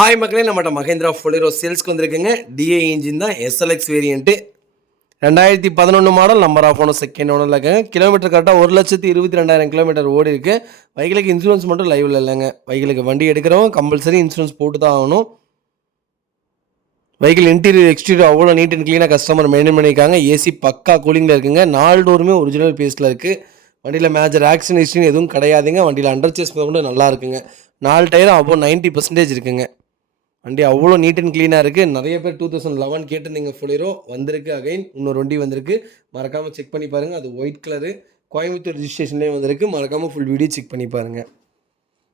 Hi மக்களே, நம்மகிட்ட Mahindra Bolero சேல்ஸ்க்கு வந்திருக்குங்க. டிஏ இன்ஜின் தான், SLX variant, 2011 model, number of owner second ஓனரில் இருக்குங்க. கிலோமீட்டர் கரெக்டாக 1,22,200 கிலோமீட்டர் ஓடி இருக்குது. வைகளுக்கு இன்சூரன்ஸ் மட்டும் லைவில் இல்லைங்க. வைகளுக்கு வண்டி எடுக்கிறவங்க கம்பல்சரி இன்சூரன்ஸ் போட்டு தான் ஆகணும். வெஹிக்கிள் இன்டீரியர் எக்ஸ்டீரியர் அவ்வளோ நீட் அண்ட் க்ளீனாக கஸ்டமர் மெயின்டைன் பண்ணியிருக்காங்க. ஏசி பக்கா கூலிங்கில் இருக்குங்க. 4 டோருமே ஒரிஜினல் பேஸில் இருக்குது. வண்டியில் மேஜர் ஆக்சிடென்ட் ஹிஸ்ட்ரின்னு எதுவும் கிடையாதுங்க. வண்டியில் அண்டர் சேஸ் கூட நல்லா இருக்குங்க. 4 டயரும் அவ்வளோ 90% இருக்குங்க. வண்டி அவ்வளோ நீட் அண்ட் க்ளீனாக இருக்குது. நிறைய பேர் 2011 கேட்டிருந்தீங்க. ஃபொலிரோ வந்திருக்கு. அகைன் இன்னொரு வண்டி வந்திருக்கு. மறக்காமல் செக் பண்ணி பாருங்கள். அது ஒயிட் கலரு, கோயம்புத்தூர் ரிஜிஸ்ட்ரேஷன்லேயே வந்திருக்கு. மறக்காமல் ஃபுல் வீடியோ செக் பண்ணி பாருங்கள்.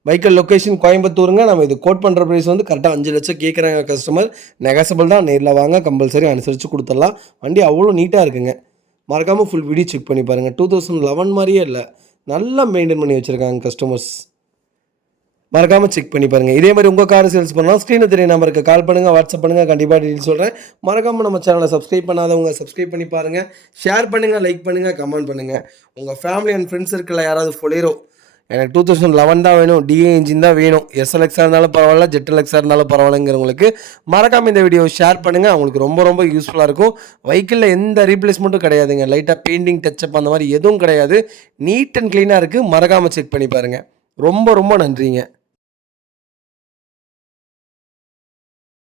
வெஹிக்கிள் லொக்கேஷன் கோயம்புத்தூருங்க. நம்ம இது கோட் பண்ணுற ப்ரைஸ் வந்து கரெக்டாக 5 லட்சம் கேட்குறாங்க கஸ்டமர். நெகசபிள் தான். நேரில் வாங்க, கம்பல்சரி அனுசரித்து கொடுத்துடலாம். வண்டி அவ்வளோ நீட்டாக இருக்குங்க. மறக்காமல் ஃபுல் வீடியோ செக் பண்ணி பாருங்கள். 2011 மாதிரியே இல்லை, நல்லா மெயின்டைன் பண்ணி வச்சுருக்காங்க கஸ்டமர்ஸ். மறக்காமல் செக் பண்ணி பாருங்கள். இதே மாதிரி உங்கள் கார் சேல்ஸ் பண்ணலாம், ஸ்க்ரீனில் தெரிய நம்பருக்கு கால் பண்ணுங்கள், வாட்ஸ்அப் பண்ணுங்கள். கண்டிப்பாக டீட்டெயில் சொல்கிறேன். மறக்காமல் நம்ம சேனலை சப்ஸ்கிரைப் பண்ணாதவங்க சப்ஸ்கிரைப் பண்ணி பாருங்கள். ஷேர் பண்ணுங்கள், லைக் பண்ணுங்கள், கமெண்ட் பண்ணுங்கள். உங்கள் ஃபேமிலி அண்ட் ஃப்ரெண்ட்ஸ் சர்க்கிளில் யாராவது ஃபொலிரோ எனக்கு 2011 தான் வேணும், டிஏ இன்ஜின் தான் வேணும், எஸ்எல்எக்ஸாக இருந்தாலும் பரவாயில்ல, ஜெட்எல்எக்ஸாக இருந்தாலும் பரவாயில்லைங்கிறவங்களுக்கு மறக்காமல் இந்த வீடியோ ஷேர் பண்ணுங்கள். அவங்களுக்கு ரொம்ப ரொம்ப யூஸ்ஃபுல்லாக இருக்கும். வெஹிக்கிளில் எந்த ரீப்ளேஸ்மெண்ட்டும் கிடையாதுங்க. லைட்டாக பெயிண்டிங் டச்சப் அந்த மாதிரி எதுவும் கிடையாது. நீட் அண்ட் க்ளீனாக இருக்குது. மறக்காமல் செக் பண்ணி பாருங்கள். ரொம்ப ரொம்ப நன்றிங்க.